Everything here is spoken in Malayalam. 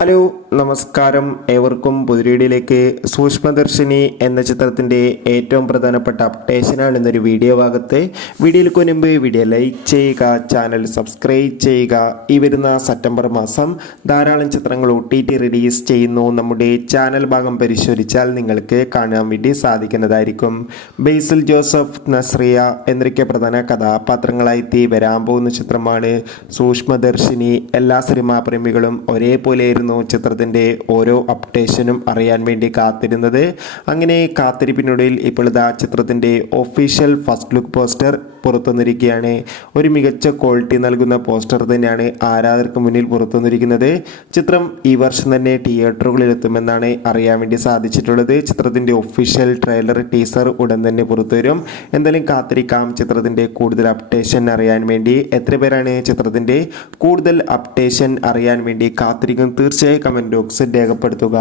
ഹലോ നമസ്കാരം. ഏവർക്കും പുതിരീടിയിലേക്ക്. സൂക്ഷ്മദർശിനി എന്ന ചിത്രത്തിൻ്റെ ഏറ്റവും പ്രധാനപ്പെട്ട അപ്ഡേഷനാണ് ഇന്നൊരു വീഡിയോ ഭാഗത്ത്. വീഡിയോയിലേക്ക് മുൻപ് വീഡിയോ ലൈക്ക് ചെയ്യുക, ചാനൽ സബ്സ്ക്രൈബ് ചെയ്യുക. ഈ വരുന്ന സെപ്റ്റംബർ മാസം ധാരാളം ചിത്രങ്ങൾ OTT റിലീസ് ചെയ്യുന്നു. നമ്മുടെ ചാനൽ ഭാഗം പരിശോധിച്ചാൽ നിങ്ങൾക്ക് കാണാൻ വേണ്ടി സാധിക്കുന്നതായിരിക്കും. ബേസിൽ ജോസഫ്, നസ്രിയ എന്നൊക്കെ പ്രധാന കഥാപാത്രങ്ങളായി വരാൻ പോകുന്ന ചിത്രമാണ് സൂക്ഷ്മദർശിനി. എല്ലാ സിനിമാ പ്രേമികളും ഒരേപോലെ ചിത്രത്തിൻ്റെ ഓരോ അപ്ഡേഷനും അറിയാൻ വേണ്ടി കാത്തിരുന്നത്. അങ്ങനെ കാത്തിരിപ്പിനൊടുവിൽ ഇപ്പോൾ ഇതാ ചിത്രത്തിൻ്റെ ഒഫീഷ്യൽ ഫസ്റ്റ് ലുക്ക് പോസ്റ്റർ പുറത്തുവന്നിരിക്കുകയാണ്. ഒരു മികച്ച ക്വാളിറ്റി നൽകുന്ന പോസ്റ്റർ തന്നെയാണ് ആരാധകർക്ക് മുന്നിൽ പുറത്തുവന്നിരിക്കുന്നത്. ചിത്രം ഈ വർഷം തന്നെ തിയേറ്ററുകളിൽ എത്തുമെന്നാണ് അറിയാൻ വേണ്ടി സാധിച്ചിട്ടുള്ളത്. ചിത്രത്തിൻ്റെ ഒഫീഷ്യൽ ട്രെയിലർ ടീസർ ഉടൻ തന്നെ പുറത്തുവരും. എന്തായാലും കാത്തിരിക്കാം ചിത്രത്തിൻ്റെ കൂടുതൽ അപ്ഡേഷൻ അറിയാൻ വേണ്ടി. എത്ര പേരാണ് ചിത്രത്തിൻ്റെ കൂടുതൽ അപ്ഡേഷൻ അറിയാൻ വേണ്ടി കാത്തിരിക്കും? തീർച്ചയായും കമൻറ്റ് ബോക്സിൽ രേഖപ്പെടുത്തുക.